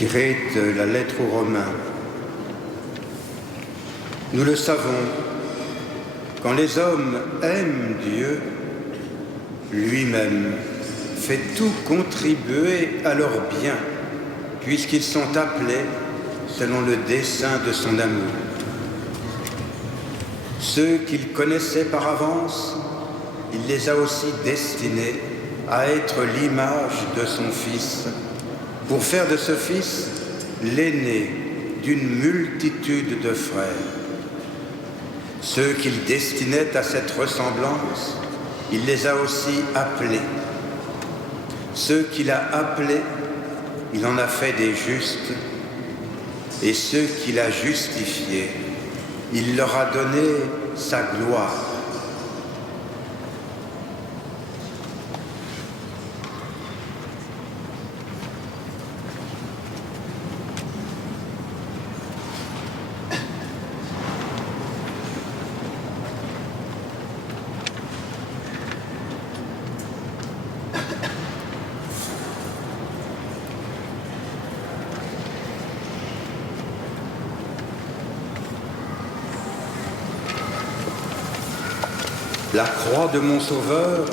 Tiré de la lettre aux Romains. Nous le savons, quand les hommes aiment Dieu, lui-même fait tout contribuer à leur bien, puisqu'ils sont appelés selon le dessein de son amour. Ceux qu'il connaissait par avance, il les a aussi destinés à être l'image de son Fils, pour faire de ce Fils l'aîné d'une multitude de frères. Ceux qu'il destinait à cette ressemblance, il les a aussi appelés. Ceux qu'il a appelés, il en a fait des justes, et ceux qu'il a justifiés, il leur a donné sa gloire. La croix de mon Sauveur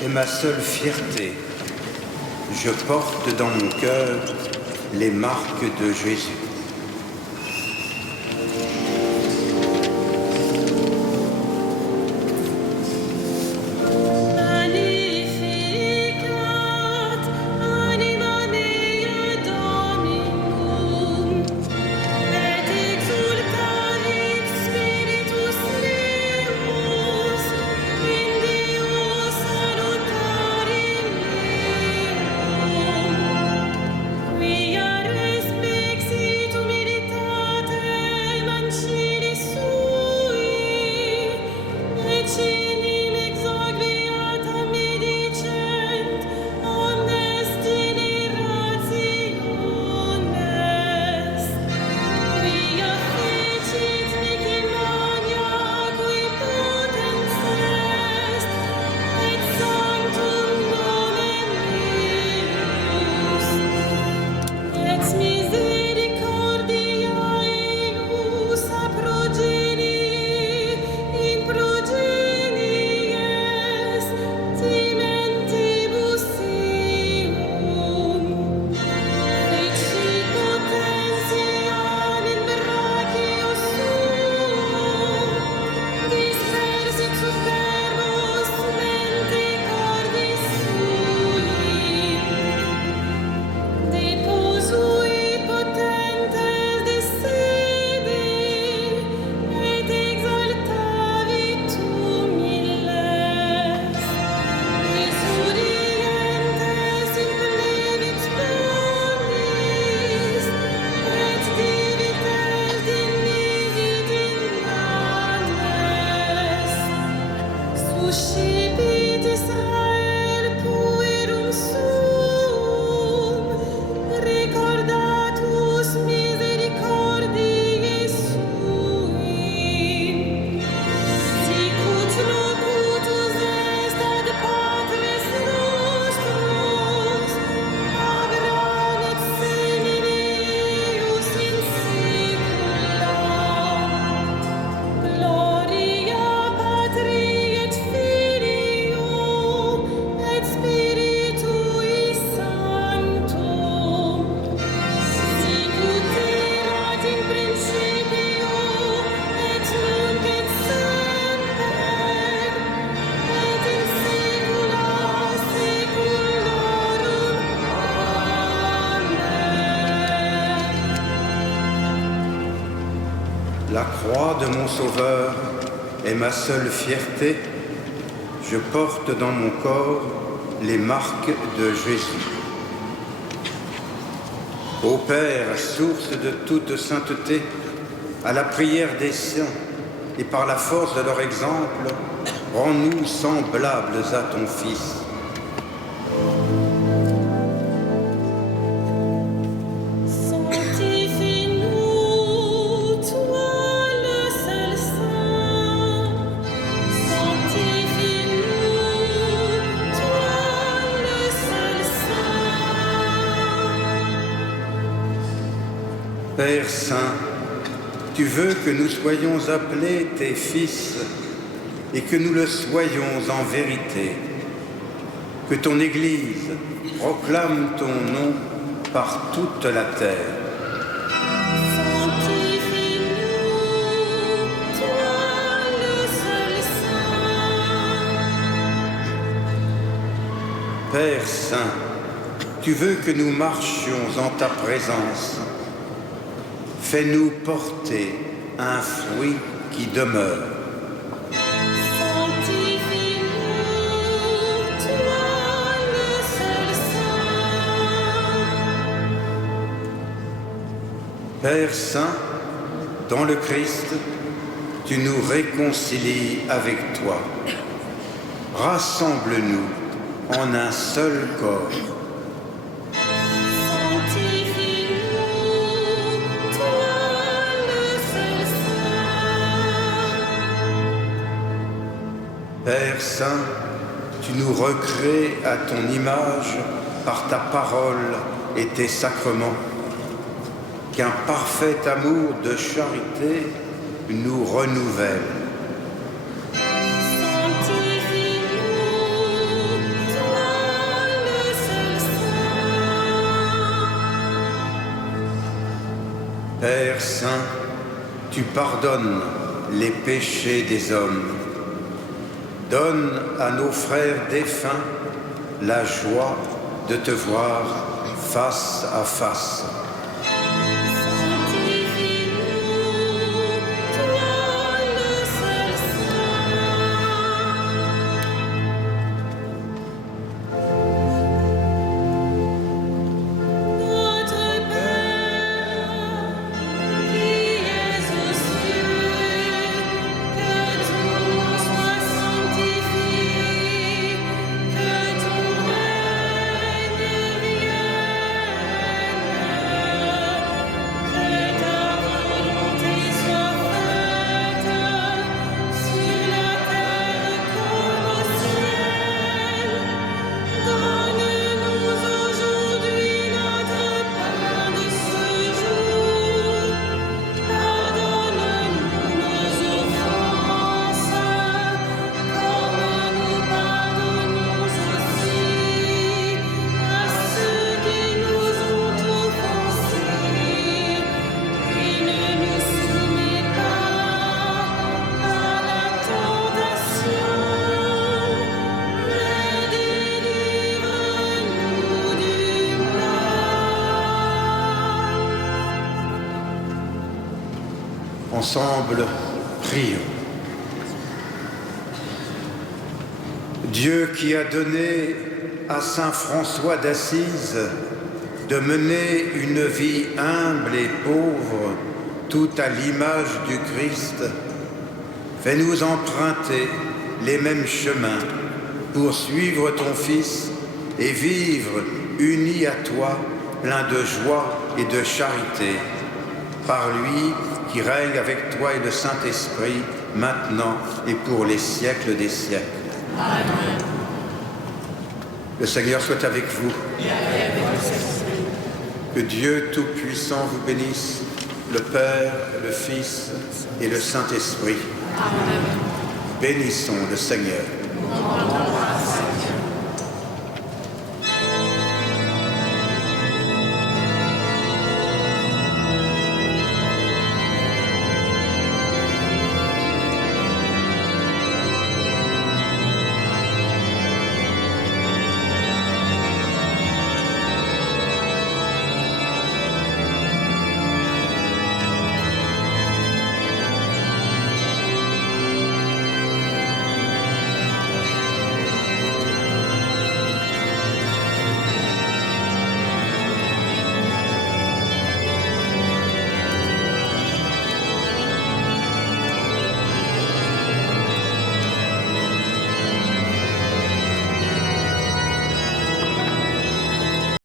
est ma seule fierté. Je porte dans mon cœur les marques de Jésus. La croix de mon Sauveur est ma seule fierté. Je porte dans mon corps les marques de Jésus. Ô Père, source de toute sainteté, à la prière des saints et par la force de leur exemple, rends-nous semblables à ton Fils. Père Saint, tu veux que nous soyons appelés tes fils et que nous le soyons en vérité. Que ton Église proclame ton nom par toute la terre. Père Saint, tu veux que nous marchions en ta présence. Fais-nous porter un fruit qui demeure. Sanctifie-nous, toi le seul Saint. Père Saint, dans le Christ, tu nous réconcilies avec toi. Rassemble-nous en un seul corps. Sanctifie-nous, toi le seul Saint. Père Saint, tu nous recrées à ton image par ta parole et tes sacrements. Qu'un parfait amour de charité nous renouvelle. Père Saint, tu pardonnes les péchés des hommes. Donne à nos frères défunts la joie de te voir face à face. Sanctifie-nous, toi le seul Saint. Notre Père, qui es aux cieux, que ton nom soit sanctifié, que ton règne vienne, que ta volonté soit faite sur la terre comme au ciel. Donne-nous aujourd'hui notre pain de ce jour. Pardonne-nous nos offenses, comme nous pardonnons aussi à ceux qui nous ont offensés. Et ne nous soumets pas à la tentation, mais délivre-nous du mal. Ensemble, prions. Dieu qui a donné à saint François d'Assise de mener une vie humble et pauvre, tout à l'image du Christ, fais-nous emprunter les mêmes chemins pour suivre ton Fils et vivre unis à toi, plein de joie et de charité. Par lui qui règne avec toi et le Saint-Esprit, maintenant et pour les siècles des siècles. Amen. Le Seigneur soit avec vous. Que Dieu Tout-Puissant vous bénisse, le Père, le Fils et le Saint-Esprit. Amen. Bénissons le Seigneur.